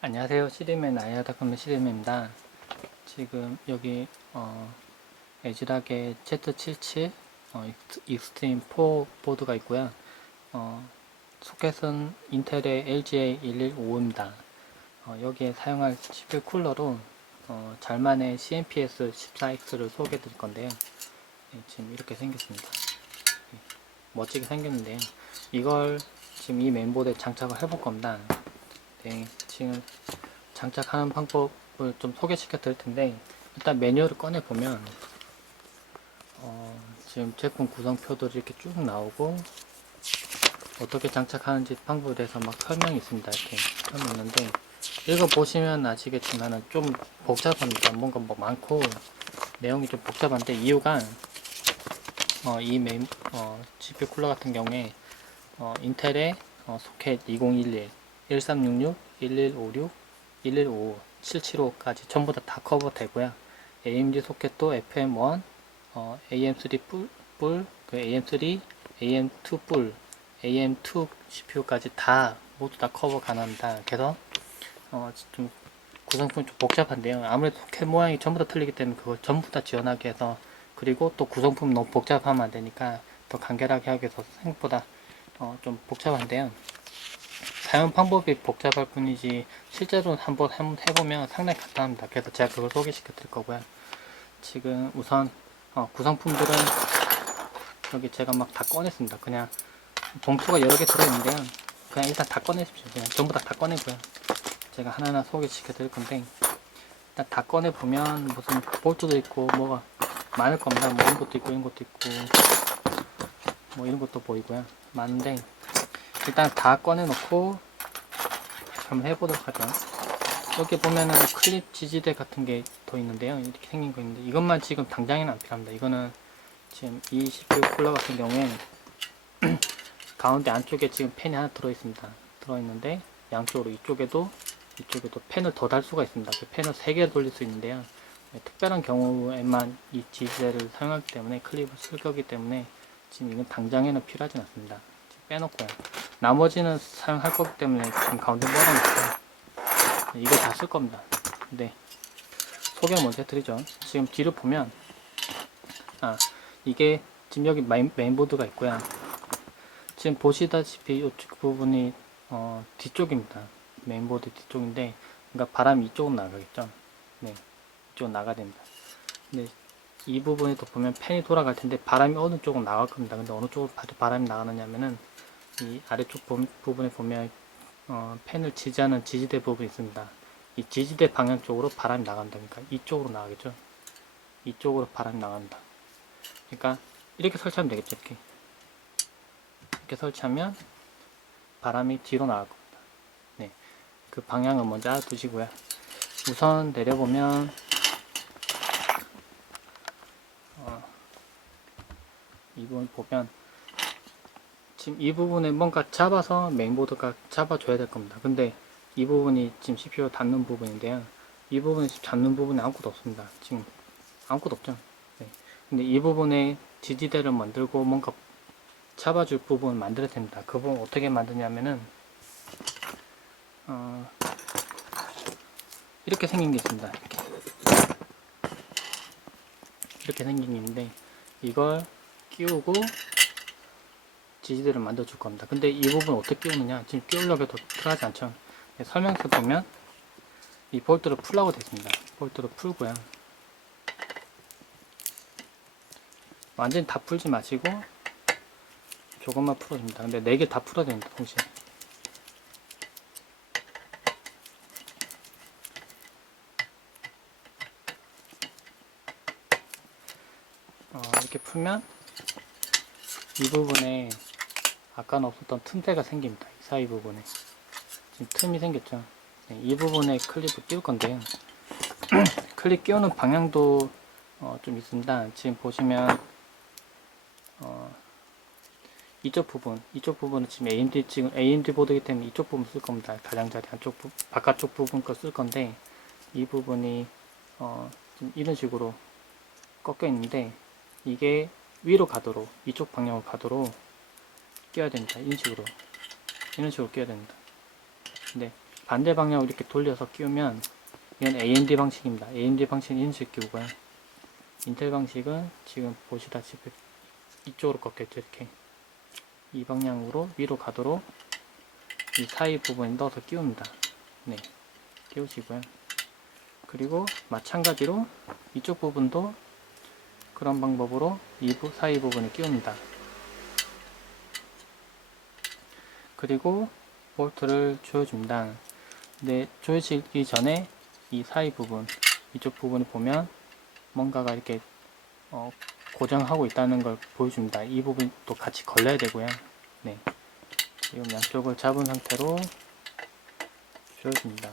안녕하세요. 시리맨 아이아닷컴의 시리맨입니다. 지금 여기 어, 에즈락의 Z77 어, 익스- 익스트림 4 보드가 있고요. 어, 소켓은 인텔의 LGA 115입니다. 어, 여기에 사용할 CPU 쿨러로 어, 잘만의 CMPS 14X를 소개해 드릴 건데요. 네, 지금 이렇게 생겼습니다. 네, 멋지게 생겼는데요. 이걸 지금 이 메인보드에 장착을 해볼 겁니다. 네, 지금 장착하는 방법을 좀 소개시켜 드릴 텐데 일단 매뉴얼을 꺼내 보면 어, 지금 제품 구성표들이 이렇게 쭉 나오고 어떻게 장착하는지 방법에 대해서 막 설명이 있습니다. 이렇게 설명 있는데 읽어 보시면 아시겠지만은 좀 복잡합니다. 뭔가 뭐 많고 내용이 좀 복잡한데 이유가 어, 이 메인 어, GPU 쿨러 같은 경우에 어, 인텔의 어, 소켓 2011 1366, 1156, 1155, 775까지 전부 다 다 커버 되고요. AMD 소켓도 FM1, 어, AM3 뿔, 뿔, 그 AM3, AM2 뿔, AM2 CPU까지 다 모두 다 커버 가능합니다. 그래서 어, 좀 구성품이 좀 복잡한데요. 아무래도 소켓 모양이 전부 다 틀리기 때문에 그걸 전부 다 지원하게 해서 그리고 또 구성품 너무 복잡하면 안 되니까 더 간결하게 하기 위해서 생각보다 어, 좀 복잡한데요. 사용 방법이 복잡할 뿐이지 실제로 한번 해- 해보면 상당히 간단합니다. 그래서 제가 그걸 소개시켜 드릴 거고요. 지금 우선 어, 구성품들은 여기 제가 막 다 꺼냈습니다. 그냥 봉투가 여러 개 들어있는데요. 그냥 일단 다 꺼내십시오. 그냥 전부 다 다 꺼내고요. 제가 하나하나 소개시켜 드릴 건데 일단 다 꺼내 보면 무슨 볼트도 있고 뭐가 많을 겁니다. 뭐 이런 것도 있고 이런 것도 있고 뭐 이런 것도 보이고요. 많은데 일단 다 꺼내놓고 한번 해보도록 하죠. 여기 보면은 클립 지지대 같은 게 더 있는데요. 이렇게 생긴 거 있는데 이것만 지금 당장에는 안 필요합니다. 이거는 지금 이 CPU 쿨러 같은 경우에 가운데 안쪽에 지금 팬이 하나 들어있습니다. 들어있는데 양쪽으로 이쪽에도 이쪽에도 팬을 더 달 수가 있습니다. 그 팬을 3개 돌릴 수 있는데요. 네, 특별한 경우에만 이 지지대를 사용하기 때문에 클립을 쓸 거기 때문에 지금 이건 당장에는 필요하진 않습니다. 빼놓고요. 나머지는 사용할 거기 때문에 지금 가운데 모아놓을게요. 네, 이거 다 쓸 겁니다. 네. 소개 먼저 해드리죠. 지금 뒤로 보면, 아, 이게 지금 여기 메인, 메인보드가 있고요. 지금 보시다시피 이쪽 부분이 어, 뒤쪽입니다. 메인보드 뒤쪽인데, 그러니까 바람이 이쪽으로 나가겠죠. 네. 이쪽으로 나가야 됩니다. 근데 이 부분에도 보면 팬이 돌아갈 텐데 바람이 어느 쪽으로 나갈 겁니다. 근데 어느 쪽으로 바람이 나가느냐 면은 이 아래쪽 부- 부분에 보면 어, 팬을 지지하는 지지대 부분이 있습니다. 이 지지대 방향 쪽으로 바람이 나간다. 그러니까 이쪽으로 나가겠죠. 이쪽으로 바람이 나간다. 그러니까 이렇게 설치하면 되겠죠. 이렇게 이렇게 설치하면 바람이 뒤로 나갈 겁니다. 네, 그 방향은 먼저 알아두시고요. 우선 내려보면 어, 이 부분 보면 지금 이 부분에 뭔가 잡아서 메인보드가 잡아줘야 될 겁니다. 근데 이 부분이 지금 CPU 닿는 부분인데요. 이 부분이 지금 닿는 부분에 아무것도 없습니다. 지금 아무것도 없죠. 네. 근데 이 부분에 지지대를 만들고 뭔가 잡아줄 부분을 만들어야 됩니다. 그 부분 어떻게 만드냐면은 어, 이렇게 생긴 게 있습니다. 이렇게. 이렇게 생긴 게 있는데 이걸 끼우고 지지대를 만들어 줄 겁니다. 근데 이 부분 어떻게 끼우느냐? 지금 끼우려고 해도 들어가지 않죠. 네, 설명서 보면 이 볼트를 풀라고 되어 있습니다. 볼트를 풀고요. 완전히 다 풀지 마시고 조금만 풀어줍니다. 근데 4개 다 풀어야 됩니다. 동시에. 어, 이렇게 풀면 이 부분에 아까는 없었던 틈새가 생깁니다. 이 사이 부분에 지금 틈이 생겼죠. 네, 이 부분에 클립을 끼울 건데요. 클립 끼우는 방향도 어, 좀 있습니다. 지금 보시면 어, 이쪽 부분, 이쪽 부분은 지금 AMD 지금 AMD 보드이기 때문에 이쪽 부분 쓸 겁니다. 가장자리 안쪽 부, 바깥쪽 부분 거 쓸 건데 이 부분이 어, 좀 이런 식으로 꺾여 있는데 이게 위로 가도록 이쪽 방향으로 가도록 끼워야 됩니다. 이런 식으로 이런 식으로 끼워야 됩니다. 근데 반대 방향으로 이렇게 돌려서 끼우면 이건 AMD 방식입니다. AMD 방식은 이런 식으로 끼우고요. 인텔 방식은 지금 보시다시피 이쪽으로 꺾였죠. 이렇게 이 방향으로 위로 가도록 이 사이 부분에 넣어서 끼웁니다. 네, 끼우시고요. 그리고 마찬가지로 이쪽 부분도 그런 방법으로 이 부- 사이 부분을 끼웁니다. 그리고 볼트를 조여줍니다. 근데 조여지기 전에 이 사이 부분, 이쪽 부분을 보면 뭔가가 이렇게 어, 고정하고 있다는 걸 보여줍니다. 이 부분도 같이 걸려야 되고요. 네. 지금 양쪽을 잡은 상태로 조여줍니다.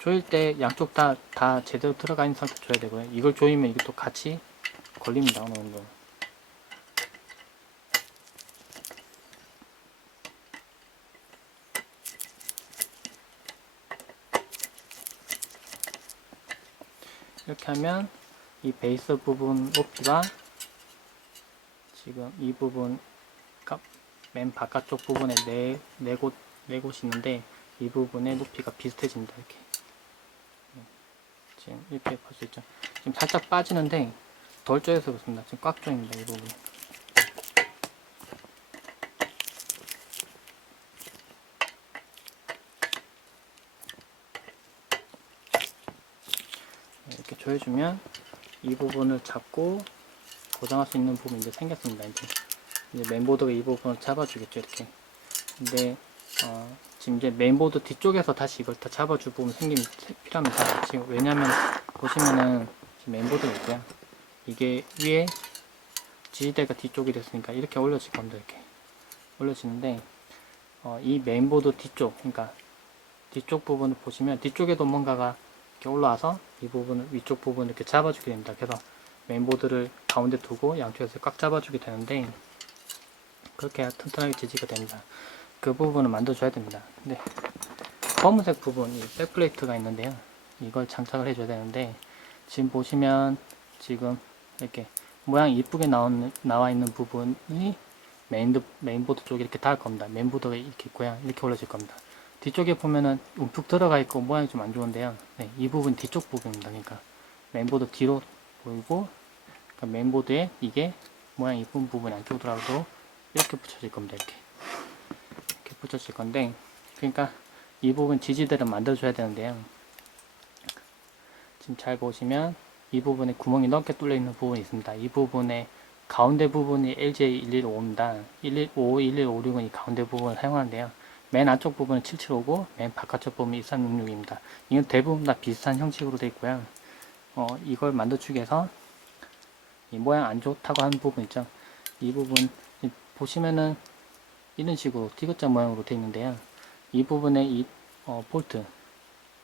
조일 때 양쪽 다, 다 제대로 들어가 있는 상태 줘야 되고요. 이걸 조이면 이것도 같이 걸립니다. 어느 정도. 이렇게 하면 이 베이스 부분 높이가 지금 이 부분 가- 맨 바깥쪽 부분에 네, 네 곳, 네 곳이 있는데 이 부분의 높이가 비슷해집니다. 이렇게. 네. 지금 이렇게 볼 수 있죠. 지금 살짝 빠지는데 덜 조여서 그렇습니다. 지금 꽉 조입니다. 이 부분. 네, 이렇게 조여주면 이 부분을 잡고 고정할 수 있는 부분이 이제 생겼습니다. 이제, 이제 메인보드가 이 부분을 잡아주겠죠. 이렇게. 근데 어, 지금 이제 메인보드 뒤쪽에서 다시 이걸 다 잡아줄 부분 생김 필요합니다. 지금 왜냐면 보시면은 지금 메인보드가 있고요. 이게 위에 지지대가 뒤쪽이 됐으니까 이렇게 올려질 겁니다. 이렇게 올려지는데 어, 이 메인보드 뒤쪽, 그러니까 뒤쪽 부분을 보시면 뒤쪽에도 뭔가가 이렇게 올라와서 이 부분을 위쪽 부분을 이렇게 잡아주게 됩니다. 그래서 메인보드를 가운데 두고 양쪽에서 꽉 잡아주게 되는데 그렇게 튼튼하게 지지가 됩니다. 그 부분을 만들어줘야 됩니다. 근데 검은색 부분, 이 백플레이트가 있는데요. 이걸 장착을 해줘야 되는데 지금 보시면 지금 이렇게 모양 이쁘게 나온, 나와 있는 부분이 메인드, 메인보드 쪽에 이렇게 닿을 겁니다. 메인보드가 이렇게 있고요. 이렇게 올려질 겁니다. 뒤쪽에 보면은 움푹 들어가 있고 모양이 좀 안 좋은데요. 네, 이 부분 뒤쪽 부분입니다. 그러니까 메인보드 뒤로 보이고 그러니까 메인보드에 이게 모양 이쁜 부분이 안쪽으로 들어가도록 이렇게 붙여질 겁니다. 이렇게 이렇게 붙여질 건데 그러니까 이 부분 지지대를 만들어줘야 되는데요. 지금 잘 보시면 이 부분에 구멍이 넓게 뚫려 있는 부분이 있습니다. 이 부분에 가운데 부분이 LJ115입니다. 115, 11556은 이 가운데 부분을 사용하는데요. 맨 안쪽 부분은 7750, 맨 바깥쪽 부분이 2366입니다. 이건 대부분 다 비슷한 형식으로 되어 있고요. 어, 이걸 위해서 이 모양 안 좋다고 하는 부분 있죠. 이 부분 이 보시면은 이런 식으로 디귿자 모양으로 되어 있는데요. 이 부분에 이 어, 볼트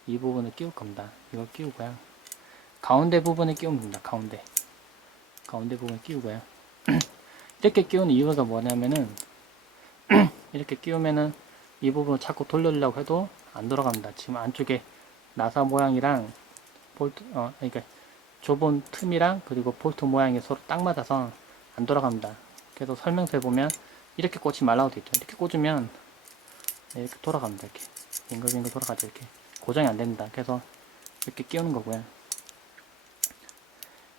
이 부분을 끼울 겁니다. 이걸 끼우고요. 가운데 부분에 끼우면 됩니다. 가운데 가운데 부분 끼우고요. 이렇게 끼우는 이유가 뭐냐면은 이렇게 끼우면은 이 부분을 자꾸 돌리려고 해도 안 돌아갑니다. 지금 안쪽에 나사 모양이랑 볼트, 어, 그러니까 좁은 틈이랑 그리고 볼트 모양이 서로 딱 맞아서 안 돌아갑니다. 그래서 설명서에 보면 이렇게 꽂지 말라고 되어 있죠. 이렇게 꽂으면 이렇게 돌아갑니다. 이렇게 빙글빙글 돌아가죠. 이렇게 고정이 안 됩니다. 그래서 이렇게 끼우는 거고요.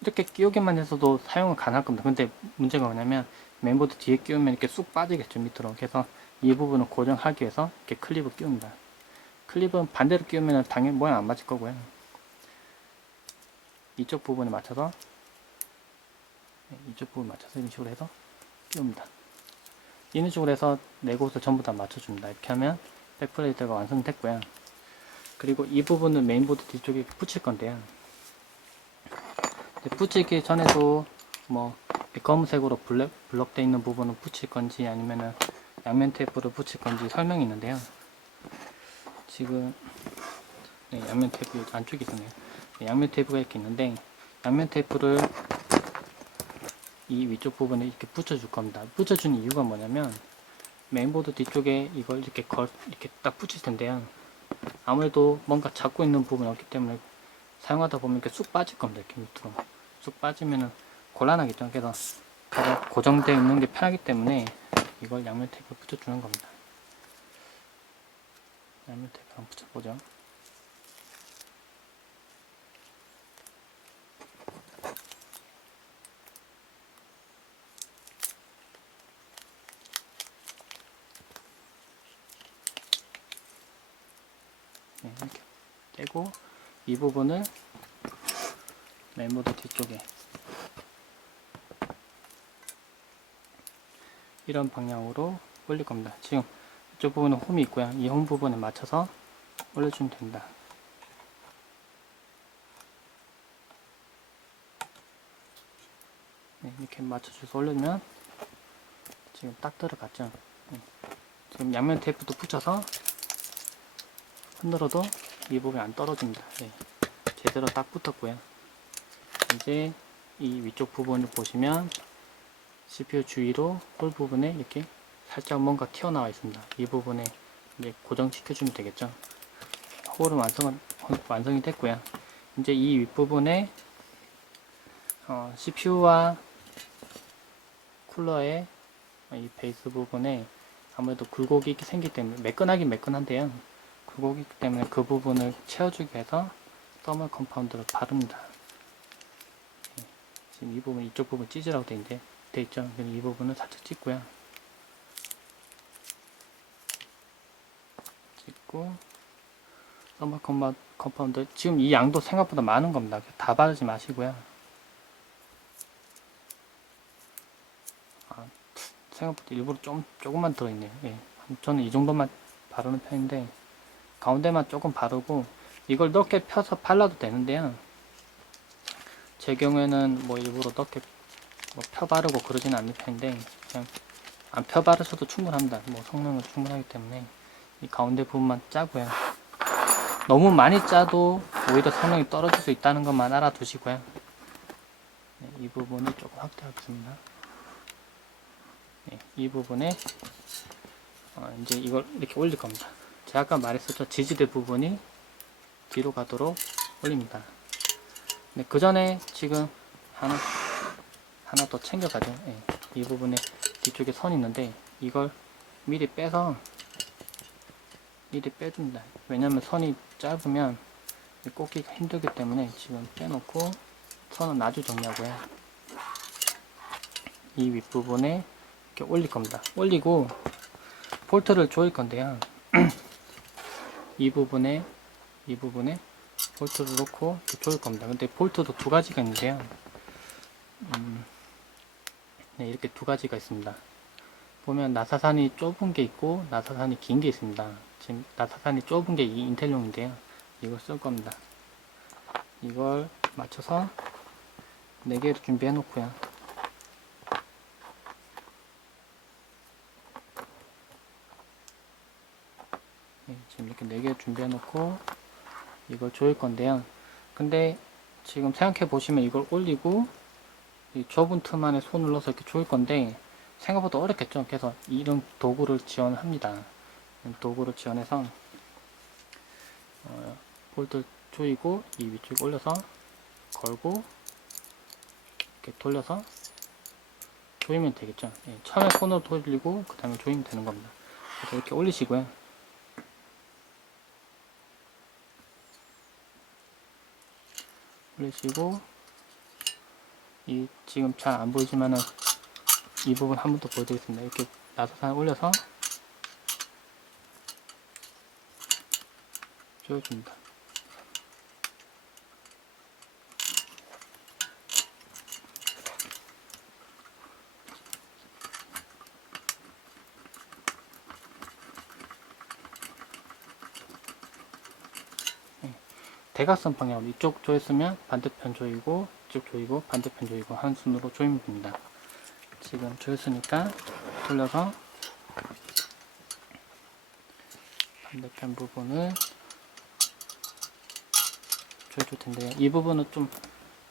이렇게 끼우기만 해서도 사용은 가능할 겁니다. 근데 문제가 뭐냐면 메인보드 뒤에 끼우면 이렇게 쑥 빠지겠죠 밑으로. 그래서 이 부분을 고정하기 위해서 이렇게 클립을 끼웁니다. 클립은 반대로 끼우면 당연히 모양 안 맞을 거고요. 이쪽 부분에 맞춰서 네, 이쪽 부분 맞춰서 이런 식으로 해서 끼웁니다. 이런 식으로 해서 네 곳을 전부 다 맞춰줍니다. 이렇게 하면 백플레이트가 완성됐고요. 그리고 이 부분은 메인보드 뒤쪽에 붙일 건데요. 붙이기 전에도 뭐 검은색으로 블랙, 블럭되어 있는 부분을 붙일 건지 아니면은 양면 테이프를 붙일 건지 설명이 있는데요. 지금 네, 양면 테이프 안쪽에 있네요. 네, 양면 테이프가 이렇게 있는데 양면 테이프를 이 위쪽 부분에 이렇게 붙여줄 겁니다. 붙여주는 이유가 뭐냐면 메인보드 뒤쪽에 이걸 이렇게 걸 이렇게 딱 붙일 텐데요. 아무래도 뭔가 잡고 있는 부분이 없기 때문에 사용하다 보면 이렇게 쑥 빠질 겁니다. 이렇게 밑으로 쑥 빠지면은 곤란하겠죠. 그래서 가장 고정되어 있는 게 편하기 때문에 이걸 양면 테이프 붙여주는 겁니다. 양면 테이프 한번 붙여보죠. 네, 이렇게 떼고 이 부분을 멤버드 뒤쪽에 이런 방향으로 올릴 겁니다. 지금 이쪽 부분은 홈이 있고요. 이 홈 부분에 맞춰서 올려주면 됩니다. 네, 이렇게 맞춰줘서 올리면 지금 딱 들어갔죠. 네. 지금 양면 테이프도 붙여서 흔들어도 이 부분이 안 떨어집니다. 네. 제대로 딱 붙었고요. 이제 이 위쪽 부분을 보시면 CPU 주위로 홀 부분에 이렇게 살짝 뭔가 튀어나와 있습니다. 이 부분에 이제 고정시켜주면 되겠죠. 홀은 완성, 완성이 됐고요. 이제 이 윗부분에 어, CPU와 쿨러의 이 베이스 부분에 아무래도 굴곡이 생기기 때문에 매끈하긴 매끈한데요. 굴곡이 있기 때문에 그 부분을 채워주기 위해서 서멀 컴파운드를 바릅니다. 네, 지금 이 부분, 이쪽 부분 돼 있는데 돼 있죠. 이 부분은 살짝 찍고요. 찍고 컴파- 컴파운드 지금 이 양도 생각보다 많은 겁니다. 다 바르지 마시고요. 아, 생각보다 일부러 좀 조금만 들어있네요. 예. 저는 이 정도만 바르는 편인데 가운데만 조금 바르고 이걸 넓게 펴서 발라도 되는데요. 제 경우에는 뭐 일부러 넓게 뭐 펴바르고 그러지는 않는 편인데 그냥 안 펴바르셔도 충분합니다. 뭐 성능은 충분하기 때문에 이 가운데 부분만 짜고요. 너무 많이 짜도 오히려 성능이 떨어질 수 있다는 것만 알아두시고요. 네, 이 부분을 조금 확대하겠습니다. 네, 이 부분에 어, 이제 이걸 이렇게 올릴 겁니다. 제가 아까 말했었죠. 지지대 부분이 뒤로 가도록 올립니다. 네, 그 전에 지금 하나 하나 더 챙겨가죠. 예, 이 부분에 뒤쪽에 선이 있는데 이걸 미리 빼서 미리 빼줍니다. 왜냐면 선이 짧으면 이 꽂기가 힘들기 때문에 지금 빼놓고 선은 나중 정리하고요. 이 윗부분에 이렇게 올릴 겁니다. 올리고 볼트를 조일 건데요. 이 부분에 이 부분에 볼트를 놓고 조일 겁니다. 근데 볼트도 두 가지가 있는데요. 음, 네, 이렇게 두 가지가 있습니다. 보면 나사산이 좁은 게 있고 나사산이 긴 게 있습니다. 지금 나사산이 좁은 게 이 인텔용인데요. 이걸 쓸 겁니다. 이걸 맞춰서 4개를 준비해 놓고요. 네, 지금 이렇게 4개 준비해 놓고 이걸 조일 건데요. 근데 지금 생각해 보시면 이걸 올리고 이 좁은 틈 안에 손을 넣어서 이렇게 조일 건데 생각보다 어렵겠죠. 그래서 이런 도구를 지원합니다. 도구를 지원해서 어, 볼트 조이고 이 위쪽에 올려서 걸고 이렇게 돌려서 조이면 되겠죠. 예, 처음에 손으로 돌리고 그 다음에 조이면 되는 겁니다. 그래서 이렇게 올리시고요. 올리시고 이 지금 잘 안 보이지만은 이 부분 한 번 더 보여드리겠습니다. 이렇게 나사산 올려서 조여줍니다. 대각선 방향으로 이쪽 조였으면 반대편 조이고 이쪽 조이고 반대편 조이고 한 순으로 조이면 됩니다. 지금 조였으니까 돌려서 반대편 부분을 조여줄 텐데요. 이 부분은 좀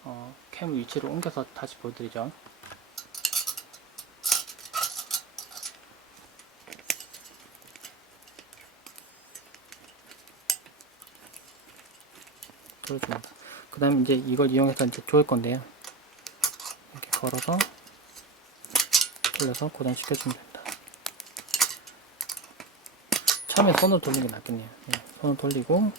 어, 캠 위치를 옮겨서 다시 보여드리죠. 조여줍니다. 그 다음에 이제 이걸 이용해서 이제 조일 건데요. 이렇게 걸어서 돌려서 고정시켜주면 됩니다. 처음에 손으로 돌리는 게 낫겠네요. 예, 네, 손을 돌리고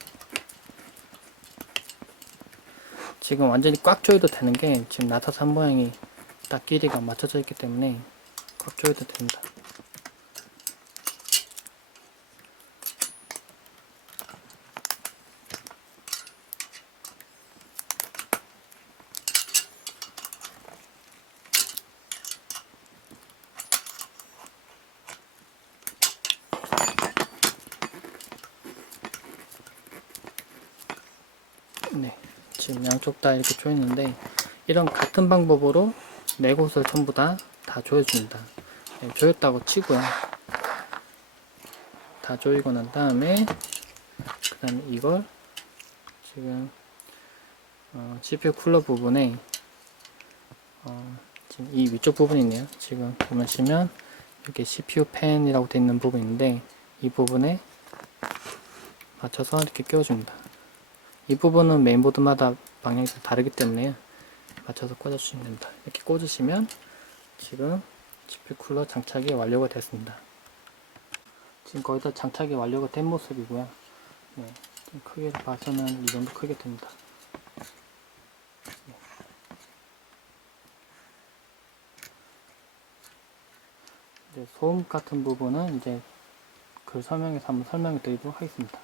지금 완전히 꽉 조여도 되는 게 지금 나사산 모양이 딱 길이가 맞춰져 있기 때문에 꽉 조여도 됩니다. 네, 지금 양쪽 다 이렇게 조였는데 이런 같은 방법으로 네 곳을 전부 다 다 조여줍니다. 네, 조였다고 치고요. 다 조이고 난 다음에 그 다음에 이걸 지금 어, CPU 쿨러 부분에 어, 지금 이 위쪽 부분이 있네요. 지금 보시면 이렇게 CPU 팬이라고 되어 있는 부분인데 이 부분에 맞춰서 이렇게 끼워줍니다. 이 부분은 메인보드마다 방향이 좀 다르기 때문에 맞춰서 꽂아주시면 됩니다. 이렇게 꽂으시면 지금 GPU 쿨러 장착이 완료가 됐습니다. 지금 거의 다 장착이 완료가 된 모습이고요. 네, 좀 크기를 봐서는 이 정도 크게 됩니다. 네. 이제 소음 같은 부분은 이제 글 설명에서 한번 설명을 드리도록 하겠습니다.